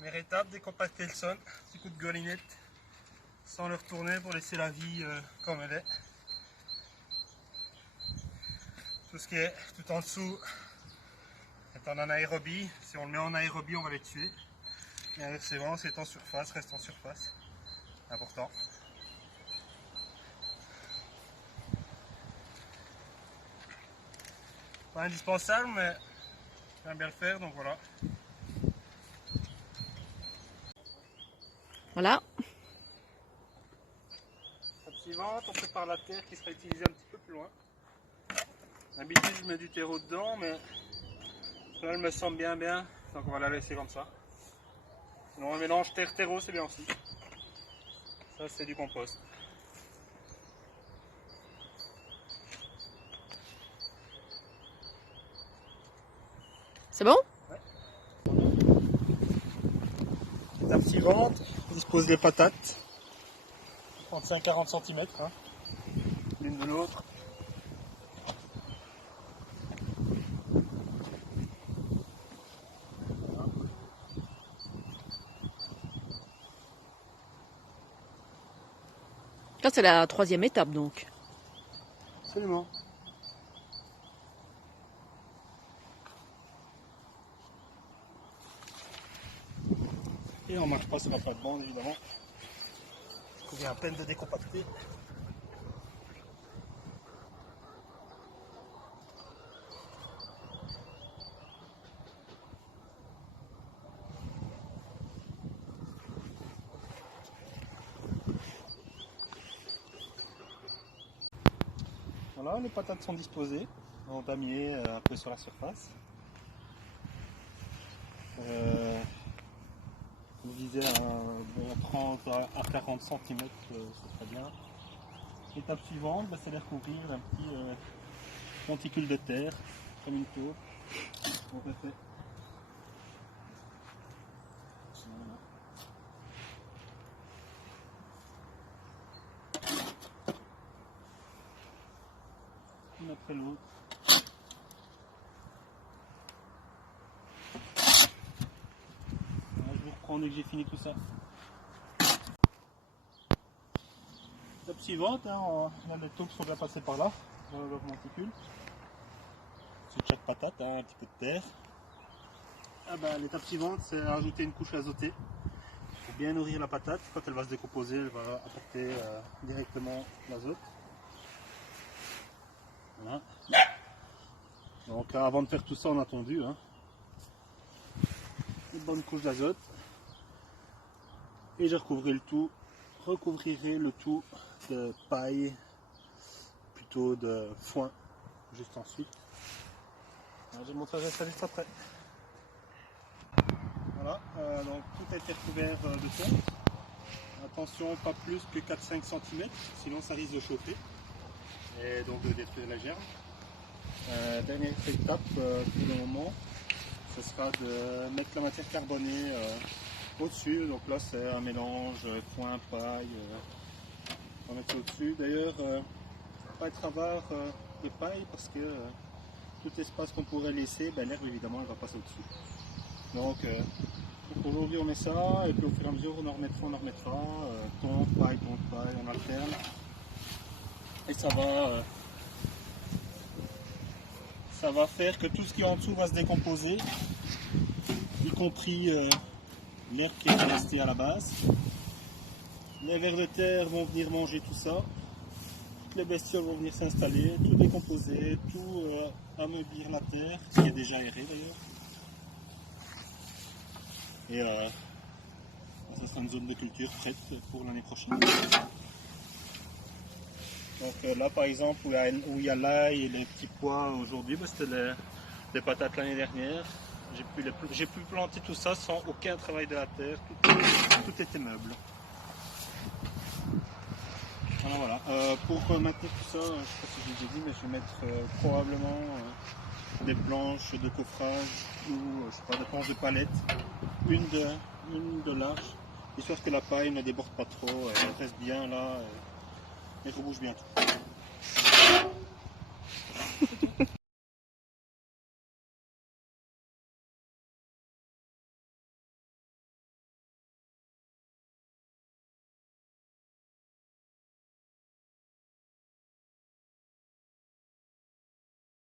Première étape, décompacter le sol, petit coup de golinette sans le retourner pour laisser la vie comme elle est. Tout ce qui est tout en dessous est en anaérobie. Si on le met en aérobie, on va les tuer. Et inversement, c'est en surface, reste en surface. Important. Pas indispensable, mais j'aime bien le faire, donc voilà. Voilà. Étape suivante, on prépare la terre qui sera utilisée un petit peu plus loin. D'habitude, je mets du terreau dedans, mais là, elle me semble bien, donc on va la laisser comme ça. Sinon, un mélange terre-terreau, c'est bien aussi. Ça, c'est du compost. C'est bon? Ouais. Étape suivante, on dispose des patates. 35-40 cm, hein, l'une de l'autre. Ça, c'est la 3e étape, donc. Absolument. Et on ne marche pas sur la plate-bande, évidemment. Il vient à peine de décompacter. Voilà, les patates sont disposées en damier un peu sur la surface. Vous visez à 30 à 40 cm, c'est très bien. L'étape suivante, c'est de recouvrir un petit monticule de terre, comme une taupe. On refait. Voilà. Une après l'autre. Je vous reprends dès que j'ai fini tout ça. Étape suivante, hein, les taupes sont bien passées par là, dans leur monticule. Sur chaque patate, hein, un petit peu de terre. L'étape suivante, c'est ajouter une couche azotée pour bien nourrir la patate. Quand elle va se décomposer, elle va apporter directement l'azote. Voilà. Donc avant de faire tout ça, on a tondu. Hein, une bonne couche d'azote. Et je recouvrirai le tout de paille, plutôt de foin, juste ensuite. Alors, je vous montrerai ça juste après. Voilà, donc tout a été recouvert de terre. Attention, pas plus que 4-5 cm, sinon ça risque de chauffer et donc de détruire la germe. Dernière étape pour le moment, ce sera de mettre la matière carbonée au-dessus. Donc là, c'est un mélange foin, paille. On va mettre au-dessus. D'ailleurs, pas être avare de paille parce que tout espace qu'on pourrait laisser, l'herbe évidemment elle va passer au-dessus. Donc aujourd'hui on met ça et puis au fur et à mesure on en remettra, ton paille, on alterne. Et ça va faire que tout ce qui est en dessous va se décomposer, y compris l'herbe qui est restée à la base. Les vers de terre vont venir manger tout ça. Toutes les bestioles vont venir s'installer, tout décomposer, tout ameublir la terre, qui est déjà aérée d'ailleurs. Et ça sera une zone de culture prête pour l'année prochaine. Donc là par exemple où il y a l'ail et les petits pois aujourd'hui, c'était les patates l'année dernière. J'ai pu planter tout ça sans aucun travail de la terre, tout était meuble. Alors voilà, pour maintenir tout ça, je ne sais pas si je l'ai dit, mais je vais mettre probablement des planches de coffrage ou je sais pas, des planches de palette, une de large, histoire que la paille ne déborde pas trop, elle reste bien là et rebouche bien tout.